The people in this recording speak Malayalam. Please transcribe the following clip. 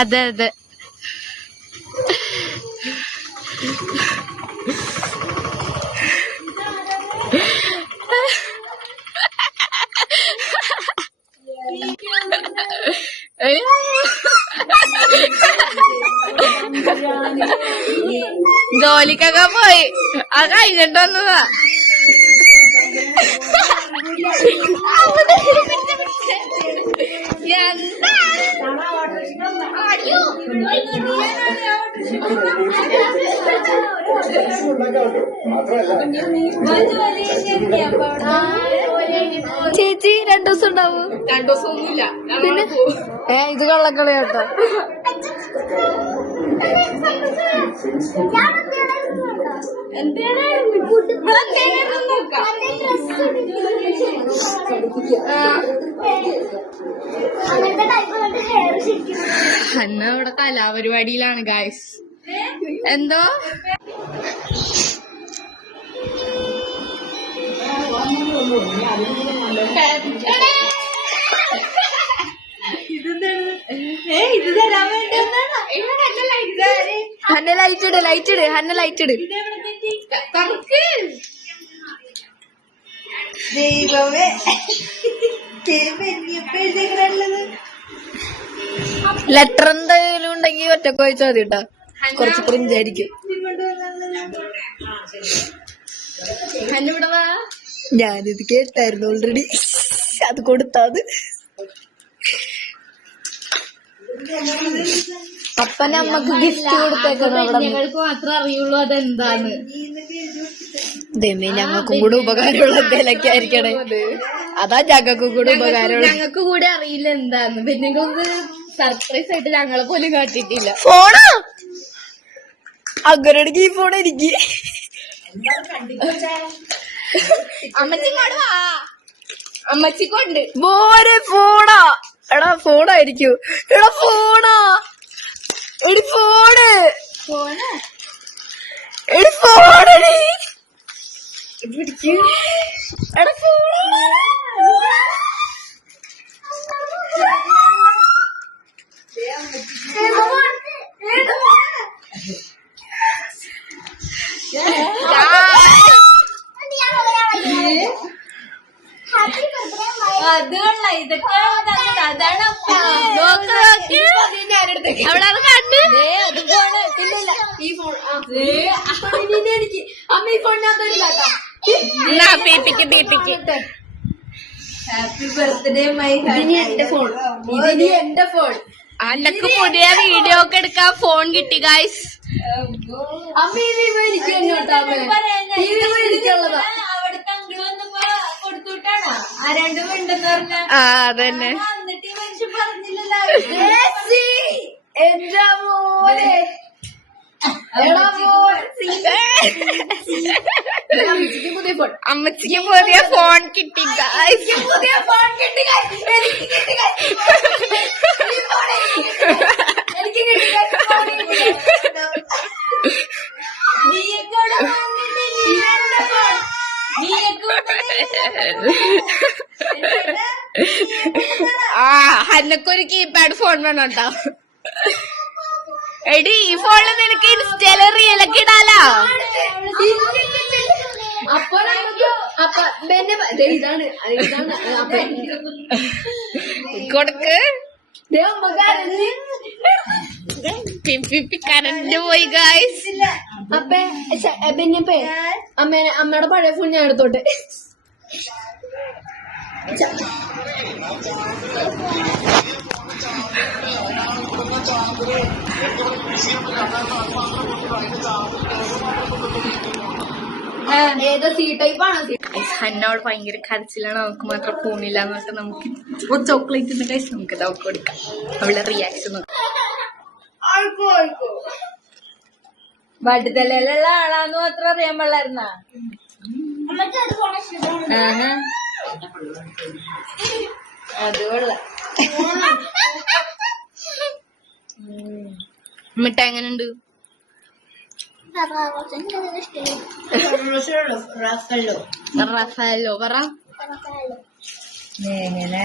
അതെ അതെ. ജോലിക്കൊക്കെ പോയി ആ കഴിഞ്ഞിട്ട് വന്നതാ. ചേച്ചി 2 ദിവസം ഉണ്ടാവും. 2 ദിവസം ഒന്നുമില്ല. പിന്നെ ഇത് കള്ളക്കളി കേട്ടോ. അന്ന ഇവിടെ കലാപരിപാടിയിലാണ് ഗായ്സ്. എന്തോ ഇത് തരാൻ വേണ്ടി ഹന്ന ലൈറ്റ് ഇട് ഹന്ന ലൈറ്റ് ഇട്. ദൈവമേ ലെറ്റർ എന്തെങ്കിലും ഉണ്ടെങ്കിൽ ഒറ്റക്ക് വായിച്ചാൽ മതി കേട്ടോ. കുറച്ച് പ്രിഞ്ചായിരിക്കും. ഞാനിത് കേട്ടായിരുന്നു ഓൾറെഡി. അത് കൊടുത്താത് അപ്പനമ്മക്ക് ഗിഫ്റ്റ് കൊടുത്തേക്കണം. ഞങ്ങൾക്ക് മാത്രമേ അറിയുള്ളൂ അതെന്താന്ന്. ദൈവമേ ഞങ്ങൾക്കും കൂടെ ഉപകാരമുള്ള എന്തെങ്കിലൊക്കെ ആയിരിക്കണേ. അതാ ഞങ്ങൾക്കും കൂടെ ഉപകാരമുള്ള. ഞങ്ങൾക്ക് കൂടെ അറിയില്ല എന്താന്ന്. പിന്നെ സർപ്രൈസ് ആയിട്ട് ഞങ്ങളെ പോലും കാട്ടിട്ടില്ല. ഫോണോ അങ്ങനെയാണെങ്കിൽ ഈ ഫോൺ എനിക്ക്. അമ്മച്ചിക്കോട് വാ. അമ്മച്ചിക്കൊണ്ട് മോനെ ഫോണാ. എടാ ഫോണായിരിക്കും. എടാ ഫോണാ. എടി ഫോണ് എടി ഫോണടി പിടിക്കൂ. എടാ ഫോണ് അതുകൊള്ള ഇതൊക്കെ അതാണ്. അവിടെ അത് കണ്ട് അതുപോലെ പിന്നില്ല ഈ ഫോൺ. എനിക്ക് അമ്മ ഈ ഫോണിനകത്ത് ഹാപ്പി ബർത്ത്ഡേ മൈ. എന്റെ ഫോൺ. ഇതിനി എന്റെ ഫോൺ. അന്നക്ക് പുതിയ വീഡിയോ ഒക്കെ എടുക്കാൻ ഫോൺ കിട്ടി ഗായ്സ്. അമ്മ എനിക്ക് എനിക്കുള്ളതാ. അതന്നെ എന്റെ മോനെ. അമ്മച്ചിക്ക് പുതിയ ഫോൺ കിട്ടി. പുതിയ ഫോൺ കിട്ടി. എനിക്ക് ഹന്നക്കൊരു കീപാഡ് ഫോൺ വേണം കേട്ടോ. എടി ഈ ഫോണില് നിനക്ക് ഇൻസ്റ്റയില് റീലൊക്കെ ഇടാലോ. അപ്പൊ കൊടുക്ക്. കറന്റ് പോയി ഗായ്സ്. അമ്മയുടെ പഴയ ഫോൺ ഞാൻ എടുത്തോട്ടെ. ഏതാ സി ടൈപ്പാണോ? ഹന്നോട് ഭയങ്കര കരച്ചിലാണ്. നമുക്ക് മാത്രം ഫോണില്ല എന്നിട്ട് നമുക്ക് ചോക്ലേറ്റ് ഇന്ന് കഴിച്ച് നമുക്ക് അവൾക്ക് കൊടുക്കാം. അവളുടെ റിയാക്ഷൻ വടുതലുള്ള ആളാന്ന് മാത്രം അറിയാൻ പാടില്ലായിരുന്ന. അതുകൊള്ള മിഠായി എങ്ങനെയുണ്ട്? റഫാലോ പറ.